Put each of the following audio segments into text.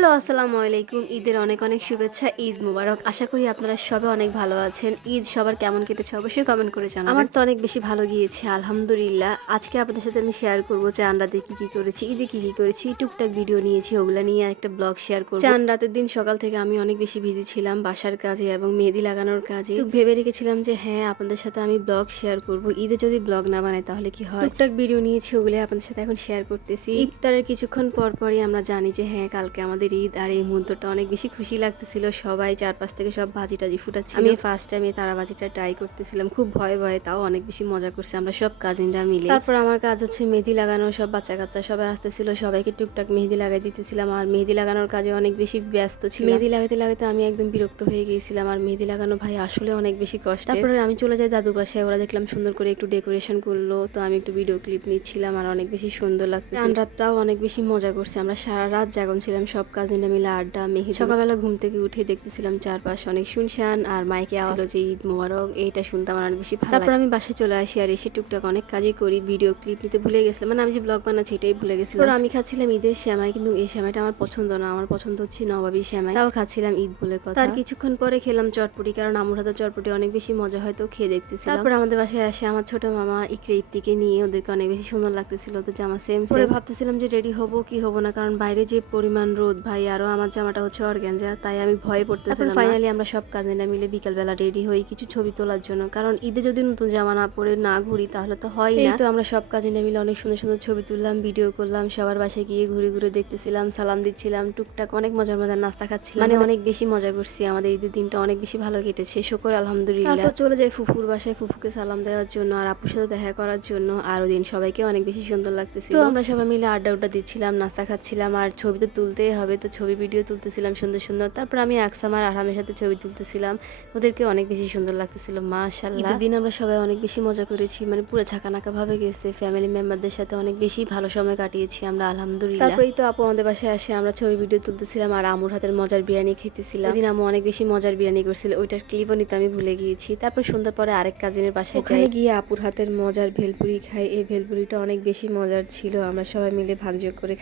Hello, আসসালামু আলাইকুম। ঈদের অনেক অনেক শুভেচ্ছা। ঈদ মুবারক। আশা করি আপনারা সবাই অনেক ভালো আছেন। ঈদ সবার কেমন কেটেছে অবশ্যই কমেন্ট করে জানাবেন। আমার তো অনেক বেশি ভালো গিয়েছে আলহামদুলিল্লাহ। আজকে আপনাদের সাথে আমি শেয়ার করব চাঁদ রাতে কি করেছি, ঈদে কি করেছি, টুকটাক ভিডিও নিয়েছি, ওগুলা নিয়ে একটা ব্লগ শেয়ার করব। চাঁদ রাতের দিন সকাল থেকে আমি অনেক বেশি বিজি ছিলাম বাসার কাজে এবং মেহেদি লাগানোর কাজে। তো ভেবে রেখেছিলাম যে হ্যাঁ, আপনাদের সাথে আমি ব্লগ শেয়ার করব। ঈদে যদি ব্লগ না বানাই তাহলে কি হয়। টুকটাক ভিডিও নিয়েছি, ওগুলো আপনাদের সাথে এখন শেয়ার করতেছি। ইফতারের কিছুক্ষণ পরই আমরা জানি যে হ্যাঁ, কালকে আমাদের ঈদ। আর এই মুহূর্তটা অনেক বেশি খুশি লাগতেছিল। সবাই চারপাশ থেকে সব ভাজি টাজি ফুটাচ্ছিল। আমি ফার্স্ট টাইম এই তারা ভাজিটা ট্রাই করতেছিলাম, খুব ভয়ে ভয়ে, তাও অনেক বেশি মজা করছে আমরা সব কাজিনরা মিলে। তারপর আমার কাজ হচ্ছে মেহেদি লাগানো। সব বাচ্চা কাচ্চা সবাই আসতেছিল, সবাইকে টুকটাক মেহেদি লাগাই দিতেছিলাম। আর মেহেদি লাগানোর কাজে অনেক বেশি ব্যস্ত ছিল। মেহেদি লাগাতে লাগাতে আমি একদম বিরক্ত হয়ে গিয়েছিলাম। আর মেহেদি লাগানো ভাই আসলে অনেক বেশি কষ্ট। তারপরে আমি চলে যাই দাদু বাসায়। ওরা দেখলাম সুন্দর করে একটু ডেকোরেশন করলো, তো আমি একটু ভিডিও ক্লিপ নিচ্ছিলাম। আর অনেক বেশি সুন্দর লাগতেছে। রাতটাও অনেক বেশি মজা করছে, আমরা সারা রাত জাগন ছিলাম সব কাজিনরা মিলে আড্ডা মেহেদি। সকালবেলা ঘুম থেকে উঠে দেখতেছিলাম চারপাশ অনেক শুনশান, আর মাইকে আওয়াজ যে ঈদ মোবারক, এইটা শুনতে আমার অনেক বেশি ভালো। তারপর আমি বাসায় চলে আসি আর এসে টুকটাক অনেক কাজই করি। ভিডিও ক্লিপ নিতে ভুলে গেছিলাম, মানে আমি যে ব্লগ বানাচ্ছি এটাই ভুলে গেছিলাম। আমি খাচ্ছিলাম ঈদের সেমাই, কিন্তু এই সেমাইটা আমার পছন্দ না। আমার পছন্দ হচ্ছে নবাবী সেমাই, তাও খাচ্ছিলাম ঈদ বলে কথা। তার কিছুক্ষণ পরে খেলাম চটপটি, কারণ আমুর হাতে চটপটি অনেক বেশি মজা হয়, তো খেয়ে দেখতেছিলাম। তারপর আমাদের বাসায় আসে আমার ছোট মামা ইকরে ইফতিকে নিয়ে, ওদেরকে অনেক বেশি সুন্দর লাগতেছিল। তো জামা সেম পরে ভাবতেছিলাম যে রেডি হবো কি হবো না, কারণ বাইরে যে পরিমাণ রোদ ভাই, আরো আমার জামাটা হচ্ছে অর্গানজা, তাই আমি ভয়ে পড়তেছিলাম। ফাইনালি আমরা সব কাজিনরা মিলে বিকালবেলা রেডি হই কিছু ছবি তোলার জন্য, কারণ ঈদে যদি নতুন জামা না পরে না ঘুরি তাহলে তো হয় না। তো আমরা সব কাজিনরা মিলে অনেক সুন্দর সুন্দর ছবি তুললাম, ভিডিও করলাম, সবার বাসায় গিয়ে ঘুরে ঘুরে দেখতেছিলাম, সালাম দিচ্ছিলাম, টুকটাক অনেক মজার মজার নাস্তা খাচ্ছিলাম, মানে অনেক বেশি মজা করছি। আমাদের ঈদের দিনটা অনেক বেশি ভালো কেটেছে, শুকর আলহামদুলিল্লাহ। তারপর চলে যাই ফুফুর বাসায়, ফুফুকে সালাম দেওয়ার জন্য আর আপুর সাথে দেখা করার জন্য। আর ওই দিন সবাইকে অনেক বেশি সুন্দর লাগতেছিল। তো আমরা সবাই মিলে আড্ডা উড্ডা দিচ্ছিলাম, নাস্তা খাচ্ছিলাম, আর ছবি তো তুলতেই হবে, তো ছবি ভিডিও তুলতেছিলাম সুন্দর সুন্দর। তারপর আমি আকসাম আর আরহামের সাথে ছবি তুলতেছিলাম, ওদেরকে অনেক বেশি সুন্দর লাগতেছিল মাশাআল্লাহ। ঈদের দিন আমরা সবাই অনেক বেশি মজা করেছি, মানে পুরো ঝাঁকানাকা ভাবে গেছে। ফ্যামিলি মেম্বারদের সাথে অনেক বেশি ভালো সময় কাটিয়েছি আমরা আলহামদুলিল্লাহ। তারপরেই তো আপু আমাদের বাসায় আসে, আমরা ছবি ভিডিও তুলতেছিলাম আর আমুর হাতের মজার বিরিয়ানি খেতেছিলাম। ওইদিন আমু অনেক বেশি মজার বিরিয়ানি করছিল, ওইটার ক্লিপও নিতে আমি ভুলে গিয়েছি। তারপর সন্ধ্যার পরে আরেক কাজিনের বাসায় যাই, গিয়ে আপুর হাতের মজার ভেলপুরি খাই। এই ভেলপুরিটা অনেক বেশি মজার ছিল, আমরা সবাই মিলে ভাগযোগ করে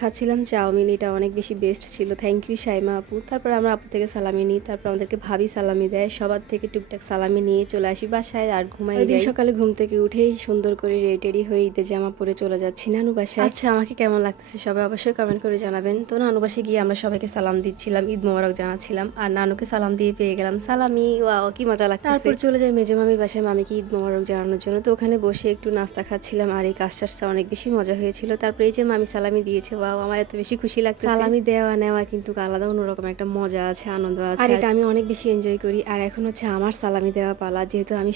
খাচ্ছিলাম চাউমিন, এটা অনেক বেশি বেস্ট ছিল। থ্যাংক ইউ শাইমা আপু। তারপর আমরা আপু থেকে সালামি নিই, তারপর আমাদেরকে ভাবি সালামি দেয়, সবার থেকে টুকটাক সালামি নিয়ে চলে আসি বাসায় আর ঘুমাই যাই। সকালে ঘুম থেকে উঠেই সুন্দর করে রেডি হয়ে ঈদের জামা পরে চলে যাচ্ছি নানু বাসায়। আচ্ছা, আমাকে কেমন লাগতেছে সবাই অবশ্যই কমেন্ট করে জানাবেন। তো নানু বাসায় গিয়ে আমরা সবাইকে সালাম দিচ্ছিলাম, ঈদ মোবারক জানাচ্ছিলাম, আর নানুকে সালাম দিয়ে পেয়ে গেলাম সালামি। ওয়াও, কি মজা লাগছে। তারপর চলে যাই মেজো মামির বাসায় মামিকে ঈদ মোবারক জানানোর জন্য। তো ওখানে বসে একটু নাস্তা খাচ্ছিলাম, আর এই কাজটা অনেক বেশি মজা হয়েছিল। তারপর এই যে মামি সালামি দিয়েছে, ওয়াও, আমার এত বেশি খুশি লাগছে। সালামি দেওয়া নেওয়া কিন্তু আলাদা অন্যরকম একটা মজা আছে, আনন্দ আছে, আর এটা আমি অনেক বেশি এনজয় করি। আর এখন হচ্ছে আমার সালামি দেওয়া পালা, যেহেতু আমি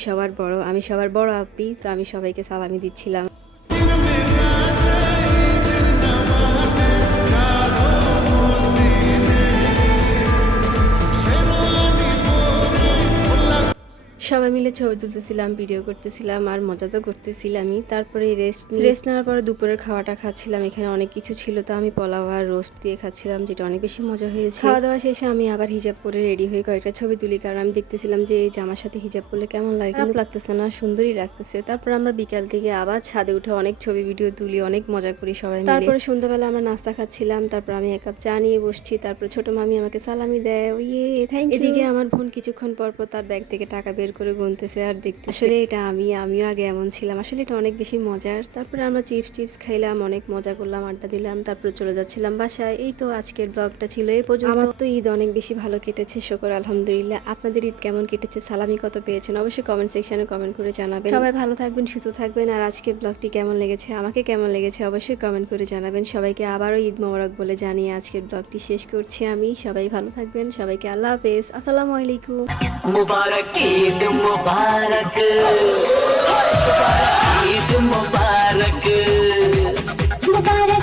সবার বড় আপি, তো আমি সবাইকে সালামি দিচ্ছিলাম। সবাই মিলে ছবি তুলতেছিলাম, ভিডিও করতেছিলাম, আর মজা তো করতেছিলামই। তারপরে রেস্ট নেওয়ার পরে দুপুরের খাওয়াটা খাচ্ছিলাম। এখানে অনেক কিছু ছিল, তো আমি পোলাও আর রোস্ট দিয়ে খাচ্ছিলাম, যেটা অনেক বেশি মজা হয়েছে। খাওয়া দাওয়া শেষে আমি আবার হিজাব পরে রেডি হয়ে কয়েকটা ছবি তুলি, কারণ আমি দেখতেছিলাম যে এই জামার সাথে হিজাব পরলে কেমন লাগে, কিন্তু লাগতেছে না, সুন্দরই লাগতেছে। তারপর আমরা বিকাল থেকে আবার ছাদে উঠে অনেক ছবি ভিডিও তুলি, অনেক মজা করি সবাই মিলে। তারপরে সন্ধ্যাবেলা আমরা নাস্তা খাচ্ছিলাম, তারপর আমি এক কাপ চা নিয়ে বসছি, তারপর ছোট মামি আমাকে সালামি দেয়, ইয়ে থ্যাংক ইউ। এদিকে আমার বোন কিছুক্ষণ পর তার ব্যাগ থেকে টাকা বের করে গুনতেছে আর দেখতে। আসলে এটা আমিও আগে এমন ছিলাম, আসলে এটা অনেক বেশি মজার। তারপরে আমরা চিপস খাইলাম, অনেক মজা করলাম, আড্ডা দিলাম, তারপরে চলে যাচ্ছিলাম বাসায়। এই তো আজকের ব্লগটা ছিল এই পর্যন্ত। আমার তো ঈদ অনেক বেশি ভালো কেটেছে, শুকর আলহামদুলিল্লাহ। আপনাদের ঈদ কেমন কেটেছে, সালামি কত পেয়েছেন, অবশ্যই কমেন্ট সেকশনে কমেন্ট করে জানাবেন। সবাই ভালো থাকবেন, সুস্থ থাকবেন। আর আজকের ব্লগটি কেমন লেগেছে, আমাকে কেমন লেগেছে, অবশ্যই কমেন্ট করে জানাবেন। সবাইকে আবারও ঈদ মোবারক বলে জানিয়ে আজকের ব্লগটি শেষ করছি আমি। সবাই ভালো থাকবেন, সবাইকে আল্লাহ হাফেজ, আসসালামু আলাইকুম। मुबारक ईद मुबारक, ईद मुबारक, मुबारक